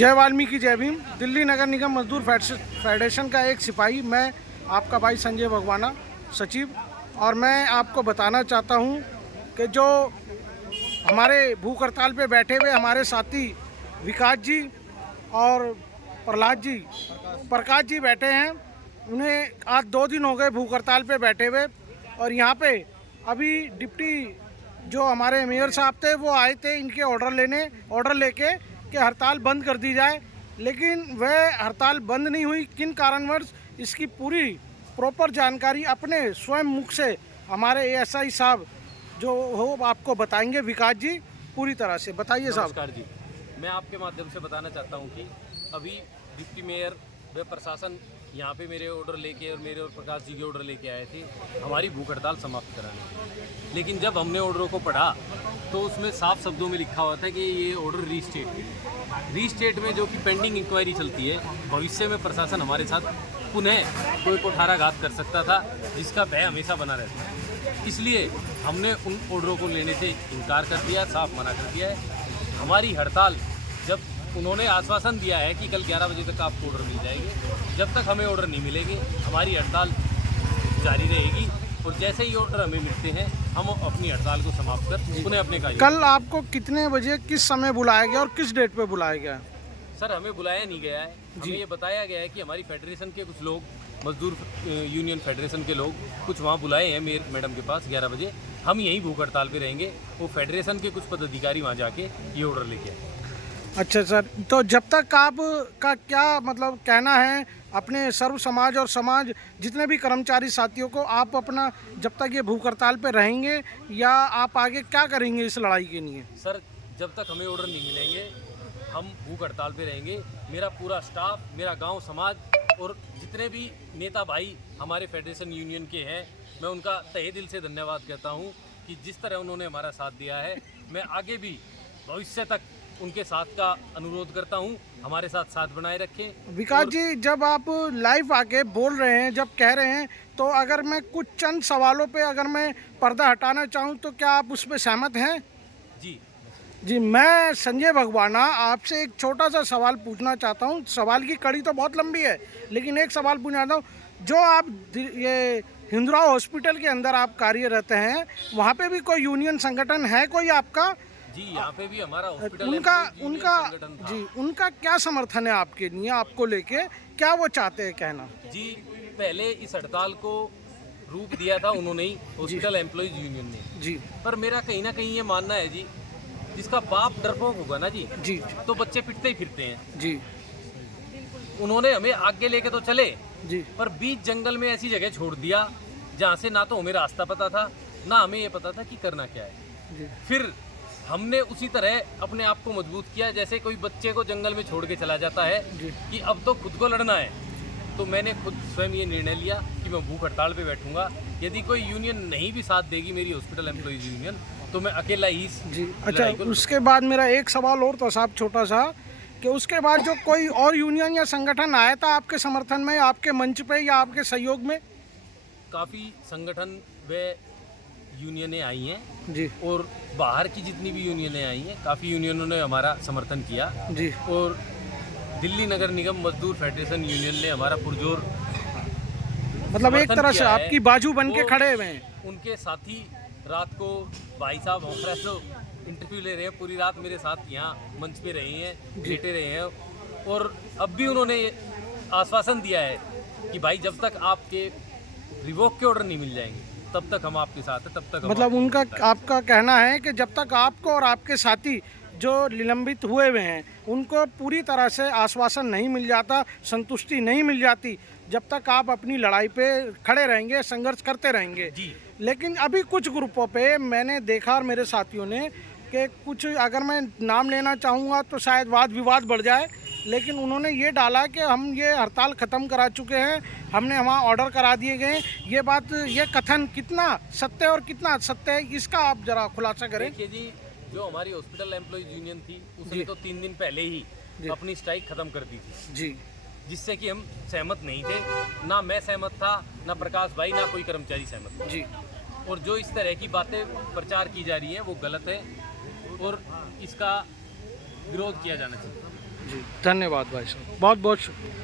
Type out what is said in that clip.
जय वाल्मीकि जय भीम। दिल्ली नगर निगम मजदूर फेडरेशन का एक सिपाही, मैं आपका भाई संजय भगवाना, सचिव। और मैं आपको बताना चाहता हूं कि जो हमारे भूख हड़ताल पे बैठे हुए हमारे साथी विकास जी और प्रकाश जी बैठे हैं, उन्हें आज 2 दिन हो गए भूख हड़ताल पे बैठे हुए। और यहाँ पे अभी डिप्टी जो हमारे मेयर साहब थे वो आए थे इनके ऑर्डर लेके कि हड़ताल बंद कर दी जाए, लेकिन वह हड़ताल बंद नहीं हुई। किन कारणवश, इसकी पूरी प्रॉपर जानकारी अपने स्वयं मुख से हमारे एएसआई साहब जो हो आपको बताएंगे। विकास जी, पूरी तरह से बताइए साहब। नमस्कार जी, मैं आपके माध्यम से बताना चाहता हूं कि अभी डिप्टी मेयर व प्रशासन यहाँ पे मेरे ऑर्डर लेके और मेरे और प्रकाश जी के ऑर्डर लेके आए थे हमारी भूख हड़ताल समाप्त कराने। लेकिन जब हमने ऑर्डरों को पढ़ा तो उसमें साफ शब्दों में लिखा हुआ था कि ये ऑर्डर रीस्टेट में जो कि पेंडिंग इंक्वायरी चलती है, भविष्य में प्रशासन हमारे साथ पुनः कोई कुठाराघात कर सकता था, जिसका भय हमेशा बना रहता है। इसलिए हमने उन ऑर्डरों को लेने से इनकार कर दिया, साफ मना कर दिया है। हमारी हड़ताल, जब उन्होंने आश्वासन दिया है कि कल 11 बजे तक आपको ऑर्डर मिल जाएंगे, जब तक हमें ऑर्डर नहीं मिलेंगे हमारी हड़ताल जारी रहेगी। और जैसे ही ऑर्डर हमें मिलते हैं हम अपनी हड़ताल को समाप्त कर पुनः अपने कार्य। कल आपको कितने बजे किस समय बुलाया गया और किस डेट पे बुलाया गया? सर, हमें बुलाया नहीं गया है, हमें ये बताया गया है कि हमारी फेडरेशन के कुछ लोग, मजदूर यूनियन फेडरेशन के लोग कुछ वहाँ बुलाए हैं मैडम के पास 11 बजे। हम यहीं भूख हड़ताल पे रहेंगे। वो फेडरेशन के कुछ पदाधिकारी वहाँ जाके ये ऑर्डर लेके आए। अच्छा सर, तो जब तक आपका क्या मतलब कहना है अपने सर्व समाज और समाज जितने भी कर्मचारी साथियों को, आप अपना जब तक ये भूख हड़ताल पे रहेंगे या आप आगे क्या करेंगे इस लड़ाई के लिए? सर, जब तक हमें ऑर्डर नहीं मिलेंगे हम भूख हड़ताल पे रहेंगे। मेरा पूरा स्टाफ, मेरा गांव समाज और जितने भी नेता भाई हमारे फेडरेशन यूनियन के हैं, मैं उनका तहे दिल से धन्यवाद कहता हूं कि जिस तरह उन्होंने हमारा साथ दिया है। मैं आगे भी भविष्य तक उनके साथ का अनुरोध करता हूं, हमारे साथ बनाए रखें। विकास जी, जब आप लाइव आके बोल रहे हैं, जब कह रहे हैं, तो अगर मैं कुछ चंद सवालों पे अगर मैं पर्दा हटाना चाहूं तो क्या आप उस पर सहमत हैं? जी, मैं संजय भगवाना आपसे एक छोटा सा सवाल पूछना चाहता हूं। सवाल की कड़ी तो बहुत लंबी है, लेकिन एक सवाल पूछना चाहता हूं। जो आप ये हिंदुराव हॉस्पिटल के अंदर आप कार्यरत हैं, वहाँ पे भी कोई यूनियन संगठन है कोई आपका? जी, यहाँ पे भी हमारा हॉस्पिटल उनका क्या समर्थन है आपके लिए, आपको लेके क्या वो चाहते हैं कहना? जी, पहले इस हड़ताल को रूप दिया था उन्होंने ही, हॉस्पिटल एम्प्लॉइज यूनियन ने। जी, पर मेरा कहीं ना कहीं ये मानना है जी, जिसका बाप डरपोक होगा ना जी, तो बच्चे पिटते ही फिरते हैं। जी, उन्होंने हमें आगे लेके तो चले जी, पर बीच जंगल में ऐसी जगह छोड़ दिया जहाँ से ना तो हमें रास्ता पता था, ना हमें ये पता था कि करना क्या है। फिर हमने उसी तरह अपने आप को मजबूत किया, जैसे कोई बच्चे को जंगल में छोड़ के चला जाता है कि अब तो खुद को लड़ना है। तो मैंने खुद स्वयं ये निर्णय लिया कि मैं भूख हड़ताल पे बैठूंगा। यदि कोई यूनियन नहीं भी साथ देगी, मेरी हॉस्पिटल एम्प्लॉइज यूनियन, तो मैं अकेला ही। जी, अच्छा, उसके बाद मेरा एक सवाल और था साहब, छोटा सा, कि उसके बाद जो कोई और यूनियन या संगठन आया था आपके समर्थन में, आपके मंच पे या आपके सहयोग में? काफ़ी संगठन व यूनियनें आई हैं जी, और बाहर की जितनी भी यूनियनें आई हैं, काफ़ी यूनियनों ने हमारा समर्थन किया। जी, और दिल्ली नगर निगम मजदूर फेडरेशन यूनियन ने हमारा पुरजोर मतलब एक तरह से आपकी बाजू बन के खड़े हुए हैं। उनके साथी रात को भाई साहब हौसला इंटरव्यू ले रहे हैं, पूरी रात मेरे साथ यहाँ मंच पे रहे हैं, लेटे रहे हैं। और अब भी उन्होंने आश्वासन दिया है कि भाई जब तक आपके रिवोक के ऑर्डर नहीं मिल जाएंगे तब तक हम आपके साथ हैं, तब तक मतलब उनका आपका कहना है कि जब तक आपको और आपके साथी जो निलंबित हुए हुए हैं उनको पूरी तरह से आश्वासन नहीं मिल जाता, संतुष्टि नहीं मिल जाती, जब तक आप अपनी लड़ाई पे खड़े रहेंगे, संघर्ष करते रहेंगे। जी। लेकिन अभी कुछ ग्रुपों पे मैंने देखा और मेरे साथियों ने कि कुछ, अगर मैं नाम लेना चाहूँगा तो शायद वाद विवाद बढ़ जाए, लेकिन उन्होंने ये डाला कि हम ये हड़ताल ख़त्म करा चुके हैं, हमने वहाँ ऑर्डर करा दिए गए। ये बात, ये कथन कितना सत्य और कितना असत्य है, इसका आप ज़रा खुलासा करें। देखिए जी, जो हमारी हॉस्पिटल एम्प्लॉइज यूनियन थी उसने तो 3 दिन पहले ही अपनी स्ट्राइक खत्म कर दी थी जी, जिससे कि हम सहमत नहीं थे। ना मैं सहमत था, ना प्रकाश भाई, ना कोई कर्मचारी सहमत था जी। और जो इस तरह की बातें प्रचार की जा रही हैं वो गलत है और इसका विरोध किया जाना चाहिए। जी, धन्यवाद भाई साहब, बहुत बहुत शुक्रिया।